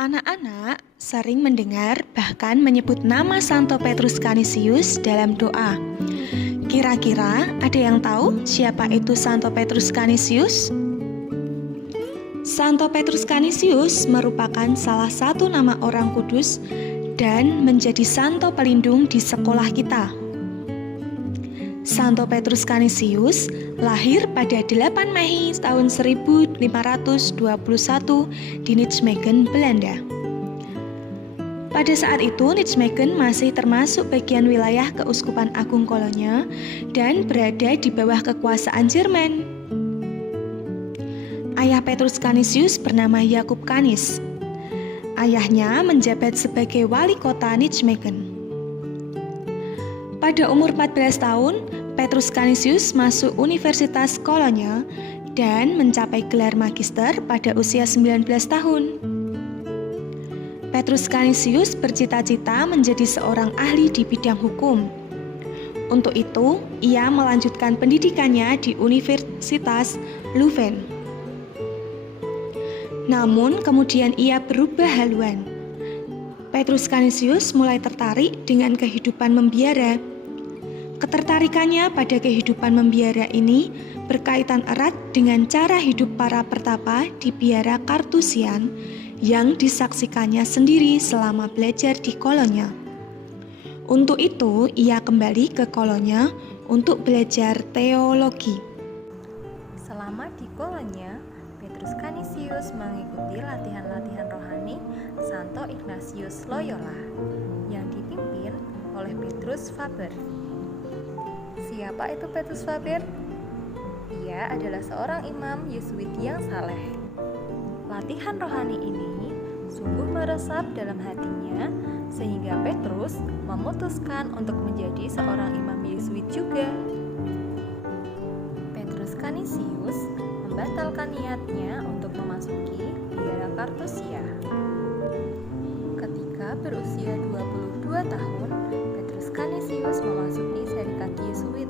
Anak-anak sering mendengar bahkan menyebut nama Santo Petrus Canisius dalam doa. Kira-kira ada yang tahu siapa itu Santo Petrus Canisius? Santo Petrus Canisius merupakan salah satu nama orang kudus dan menjadi santo pelindung di sekolah kita. Santo Petrus Canisius lahir pada 8 Mei tahun 1521 di Nijmegen, Belanda. Pada saat itu, Nijmegen masih termasuk bagian wilayah Keuskupan Agung Kolonya dan berada di bawah kekuasaan Jerman. Ayah Petrus Canisius bernama Yakub Canis. Ayahnya menjabat sebagai wali kota Nijmegen. Pada umur 14 tahun, Petrus Canisius masuk Universitas Kolonya dan mencapai gelar magister pada usia 19 tahun. Petrus Canisius bercita-cita menjadi seorang ahli di bidang hukum. Untuk itu, ia melanjutkan pendidikannya di Universitas Leuven. Namun, kemudian ia berubah haluan. Petrus Canisius mulai tertarik dengan kehidupan membiara. Ketertarikannya pada kehidupan membiara ini berkaitan erat dengan cara hidup para pertapa di biara Kartusian yang disaksikannya sendiri selama belajar di Kolonya. Untuk itu, ia kembali ke Kolonya untuk belajar teologi. Selama di Kolonya, Petrus Canisius mengikuti latihan-latihan rohani Santo Ignatius Loyola yang dipimpin oleh Petrus Faber. Siapa itu Petrus Faber? Ia adalah seorang imam Yesuit yang saleh. Latihan rohani ini sungguh meresap dalam hatinya sehingga Petrus memutuskan untuk menjadi seorang imam Yesuit juga. Petrus Canisius membatalkan niatnya untuk memasuki biara Kartusia. Ketika berusia 22 tahun, Petrus Canisius memasuki serikat Yesuit.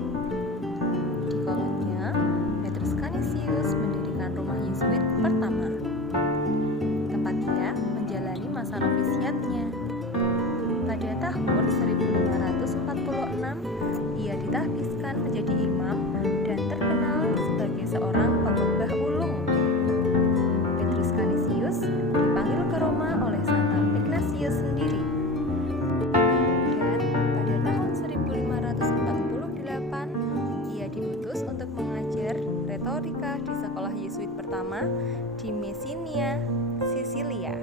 Di Kolonya, Petrus Canisius mendirikan rumah Yesuit pertama, tempat ia menjalani masa novisiatnya. Pada tahun 1546, ia ditahbiskan menjadi imam dan terkenal sebagai seorang pengkhotbah ulung. Petrus Canisius dipanggil ke Roma oleh Santo Ignatius sendiri. Dan pada tahun 1548, ia diutus untuk mengajar retorika di sekolah Yesuit pertama di Messina, Sisilia.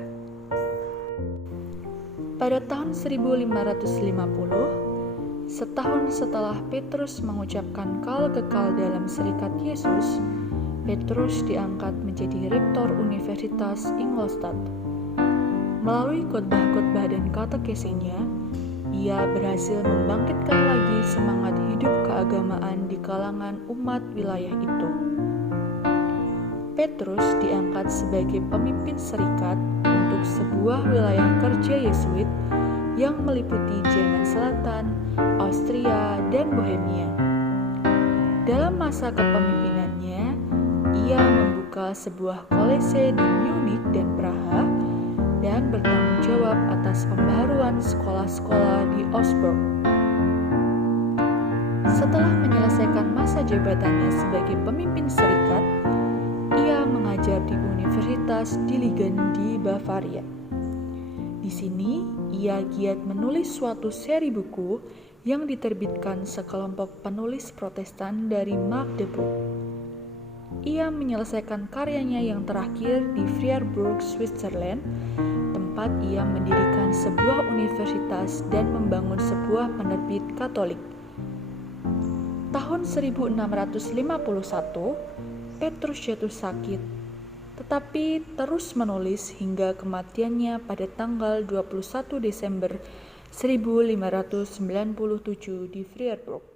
Pada tahun 1550, setahun setelah Petrus mengucapkan kal kekal dalam serikat Yesus, Petrus diangkat menjadi rektor Universitas Ingolstadt. Melalui khotbah-khotbah dan katekesinya, ia berhasil membangkitkan lagi semangat hidup keagamaan di kalangan umat wilayah itu. Petrus diangkat sebagai pemimpin serikat untuk sebuah wilayah kerja Yesuit yang meliputi Jerman Selatan, Austria, dan Bohemia. Dalam masa kepemimpinannya, ia membuka sebuah kolese di Munich dan Praha dan bertanggung jawab atas pembaharuan sekolah-sekolah di Augsburg. Setelah menyelesaikan masa jabatannya sebagai pemimpin serikat, ia mengajar di Universitas Dillingen di Bavaria. Di sini, ia giat menulis suatu seri buku yang diterbitkan sekelompok penulis Protestan dari Magdeburg. Ia menyelesaikan karyanya yang terakhir di Freiburg, Switzerland, tempat ia mendirikan sebuah universitas dan membangun sebuah penerbit Katolik. Tahun 1651, Petrus jatuh sakit, tetapi terus menulis hingga kematiannya pada tanggal 21 Desember 1597 di Freiburg.